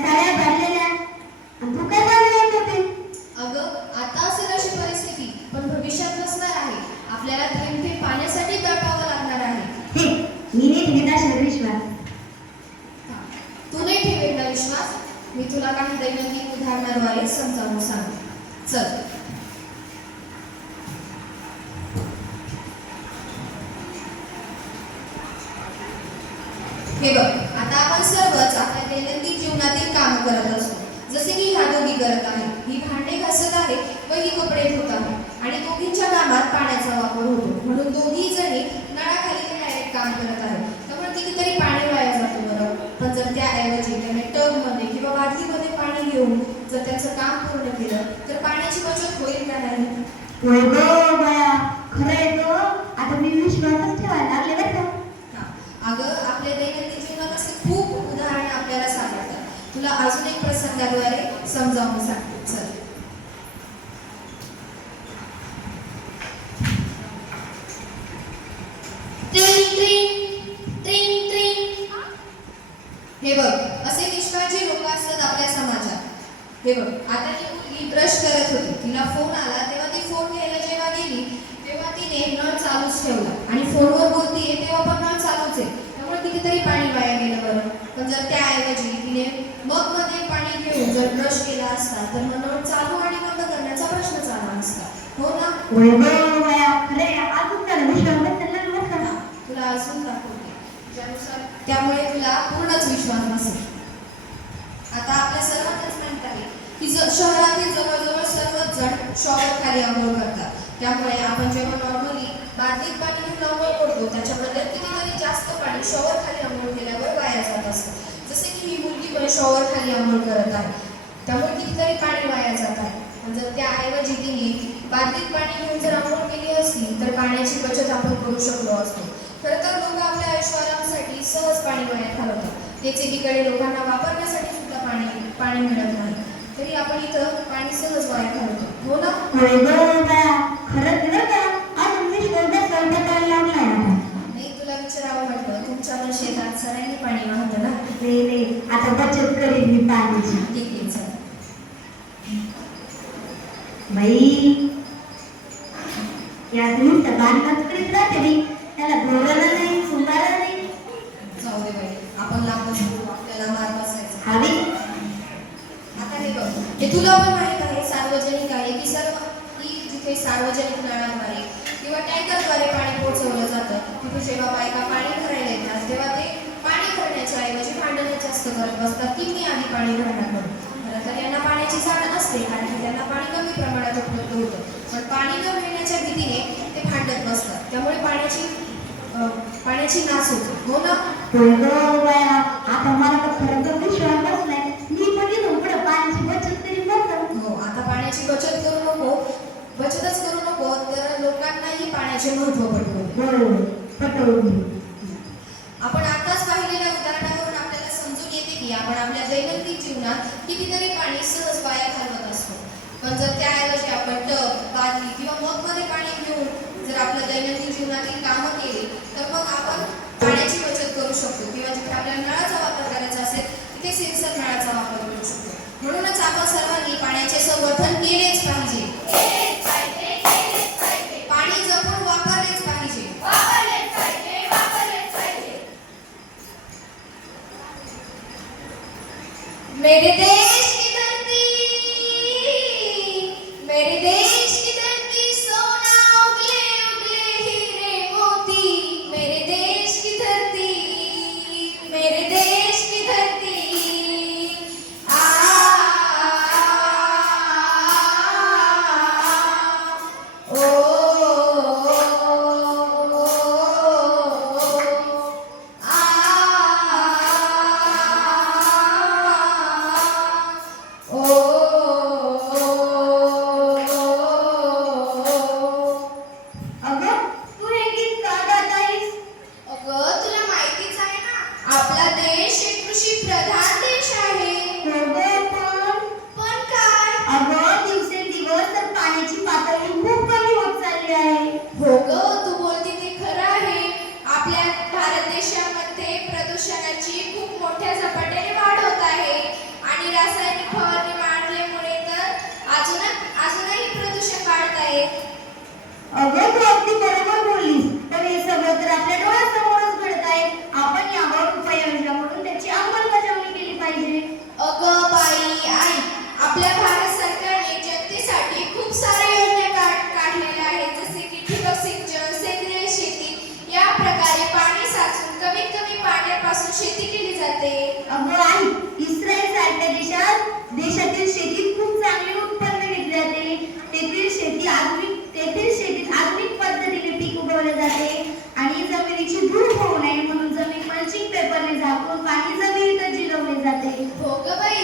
साऱ्या साऱ्या भरलेल्या आणि तू काय पाणी वापरते अगं आता असेल अशी परिस्थिती पण भविष्यात नसणार आहे आपल्याला थेंब थेंब पाण्यासाठी तळपावं लागणार आहे हे मी नाही घेत विश्वास तू नाही ठेवेल ना विश्वास मी तुला काही दैनंदिन उदाहरणाद्वारे समजावून सांग चल हे बघ आता आपण सर्वच आपल्या दैनंदिन जीवनातील काम करत असतो जसे की ह्या दोघी करत आहेत ही भांडे घासत आहे व ही कपडे धुत आहे आणि दोघींच्या कामात पाण्याचा वापर होतो. म्हणून दोघी जणी नळाखाली डायरेक्ट काम करत आहेत. त्यामुळे कितीतरी पाणी वाया जातो बरं. पण जर त्याऐवजी त्याने टबमध्ये किंवा बादलीमध्ये पाणी घेऊन जर त्याचं काम पूर्ण केलं तर पाण्याची बचत होईल का नाही? होय गो आता मी विश्वासच ठेवायला लागले बरं का. अगं आपल्या दैनंदिन जीवनात असे खूप उदाहरणे आपल्याला सापडतात तुला अजून एक प्रसंगाद्वारे समजावून सांगते चल ट्रिंग ट्रिंग ट्रिंग ट्रिंग हे बघ असे निष्काळजी लोक असतात आपल्या समाजात हे बघ आता ती मुलगी ब्रश करत होती तिला फोन आला तेव्हा ती फोन घ्यायला जेव्हा गेली तेव्हा तिने नळ चालूच ठेवला. आणि फोनवर बोलतीये तेव्हा पण नळ चालूच आहे. त्यामुळे कितीतरी पाणी वाया गेलं बरं. पण जर त्याऐवजी तिने मग मध्ये पाणी घेऊन जर ब्रश केला असता तर मग नळ चालू आणि बंद करण्याचा प्रश्नच आला असता. हो ना? हा, तुला अजून दाखवते. त्यामुळे तुला पूर्णच विश्वास नसेल. आता आपल्या तर शहरातील जवळजवळ सर्वच जण शॉवर खाली आंघोळ करतात. त्यामुळे आपण जेव्हा नॉर्मली बादलीत पाणी घेऊन पडतो करतो त्याच्या कितीतरी जास्त पाणी शॉवर खाली आंघोळ केल्यावर वाया जात असतं. जसे की ही मुलगी पण शॉवर खाली आंघोळ करत आहे. त्यामुळे कितीतरी पाणी वाया जात आहे. जर त्याऐवजी तिने बादलीत पाणी घेऊन जर आंघोळ केली असती तर पाण्याची बचत आपण करू शकलो असतो. खरं तर लोक आपल्या ऐश्वर्यासाठी सहज पाणी वाया घालवतात. तेच एकीकडे लोकांना वापरण्यासाठी सुद्धा पाणी पाणी मिळत नाही. तरी आपण इथं पाणी सहज वाया घालवतो हो ना? नाही तुला विचारावं म्हटलं तुमच्या पण शेतात. सरांनी पाणी वाहतं ना? आता बचत करेन मी पाण्याची. ठीक आहे चल. बाई या नुसतं बांधकाम करीत राहते बाई त्याला धोरण नाही सुंभार नाही जाऊ दे बाई आपण लांब बसतो आपल्याला मार बसायचा हवी आता हे बघ हे तुला पण माहीत आहे सार्वजनिक आहे की सर्व की जिथे सार्वजनिक नळाद्वारे किंवा टँकरद्वारे पाणी पोहोचवलं जातं तिथे जेव्हा बायका पाणी भरायला येतात तेव्हा ते पाणी भरण्याच्या ऐवजी भांडणच जास्त करत बसतात की मी आधी पाणी. म्हणून खरं तर यांना पाण्याची जाण असते कारण की त्यांना पाणी कमी प्रमाणात उपलब्ध होतं. पण पाणी न मिळण्याच्या भीतीने ते भांडत बसतात. त्यामुळे पाण्याची पाण्याची नास होते. हो ना? आता मला तर खरं तर विश्वास बसलाय मी पण पुढे पाण्याची बचत का हो आता पाण्याची बचत करू नको. बचतच करू नको. तर लोकांनाही पाण्याचे पडतो होय पटवून जीवनात कितीतरी पाणी सहज वाया घालवत असतो. पण जर त्याऐवजी आपण टब बादली किंवा मगमध्ये पाणी घेऊन जर आपल्या दैनंदिन जीवनातील कामं केली तर मग आपण पाण्याची बचत करू शकतो. किंवा जिथे आपल्या नळाचा वापर करायचा असेल तिथे सिन्सर नळाचा वापर करू शकतो. म्हणूनच आपण सर्वांनी पाण्याचे संवर्धन केलेच पाहिजे. വെറുതെ देश कृषी प्रधान देश। आपल्या भारत सरकारने खूप आहेत. जसे सेंद्रिय शेती या प्रकारे पाणी साचून कमीत कमी पाण्यापासून शेती केली जाते. खूप चांगले उत्पन्न जाते. तेथील शेती आधुनिक तेथील शेतीत आधुनिक पद्धतीने पीक उगवले जाते. आणि जमिनीची होऊ नये म्हणून जमीन मल्चिंग पेपरने पाणी जाते. हो ग बाई.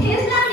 his not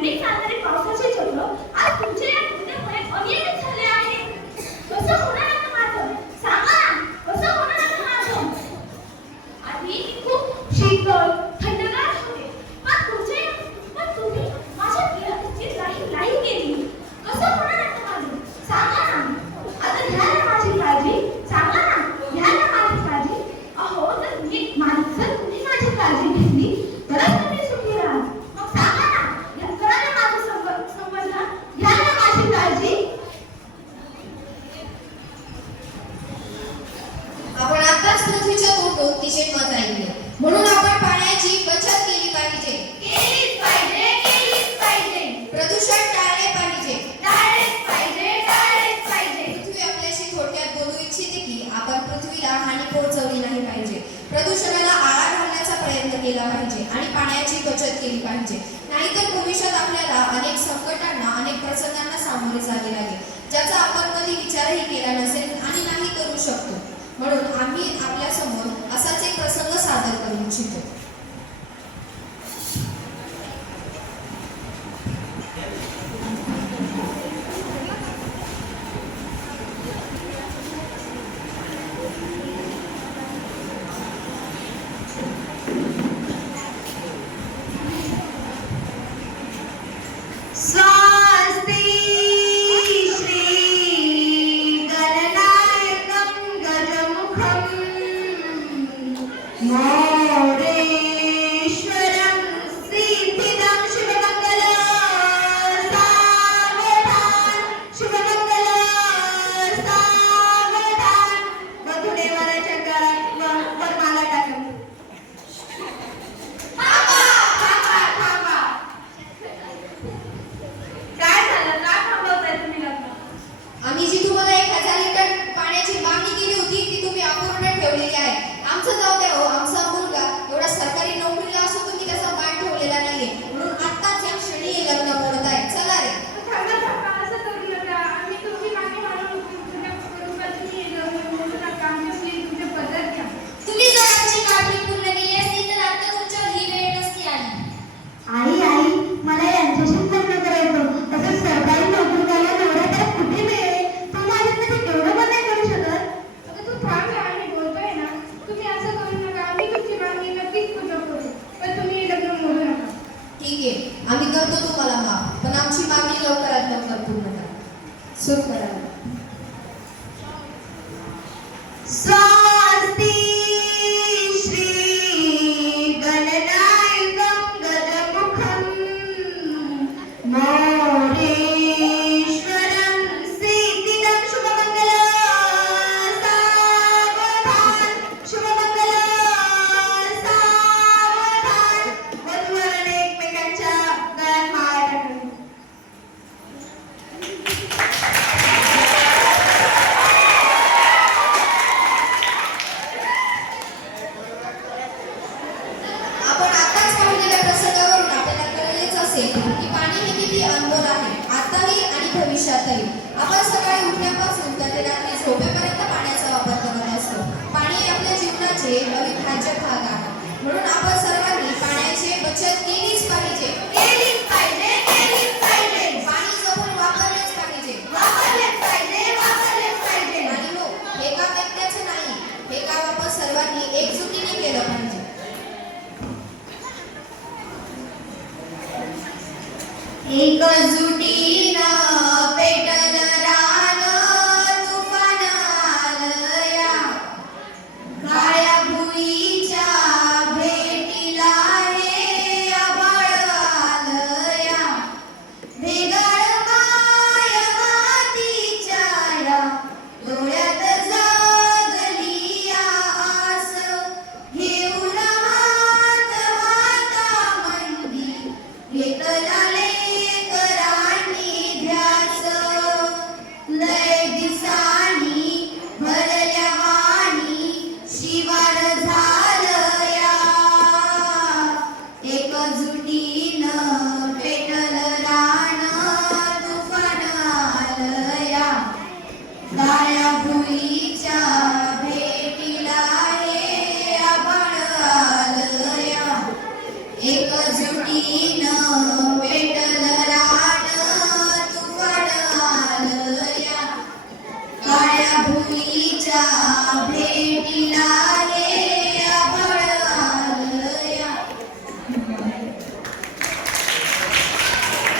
Thanks, बचत केली पाहिजे. केलीच पाहिजे केलीच पाहिजे. प्रदूषण टाळले पाहिजे. टाळलेच पाहिजे टाळलेच पाहिजे. पृथ्वी आपल्याशी थोडक्यात बोलू इच्छिते की आपण पृथ्वीला हानी पोहोचवली नाही पाहिजे. प्रदूषणाला आळा घालण्याचा प्रयत्न केला पाहिजे आणि पाण्याची बचत केली पाहिजे. नाहीतर भविष्यात आपल्याला अनेक संकटांना अनेक प्रसंगांना सामोरे जावे लागेल. ज्याचा आपण कधी विचारही केला नसेल आणि नाही करू शकतो. म्हणून की पाणी हे किती अनमोल आहे. आताही आणि भविष्यातही. आपण सकाळी उठण्यापासून तर ते रात्री झोपेपर्यंत पाण्याचा वापर करत असतो. पाणी आपल्या जीवनाचे अविभाज्य भाग आहे. म्हणून आपण सर्वांनी पाण्याची बचत केलीच पाहिजे. एकजुटीनं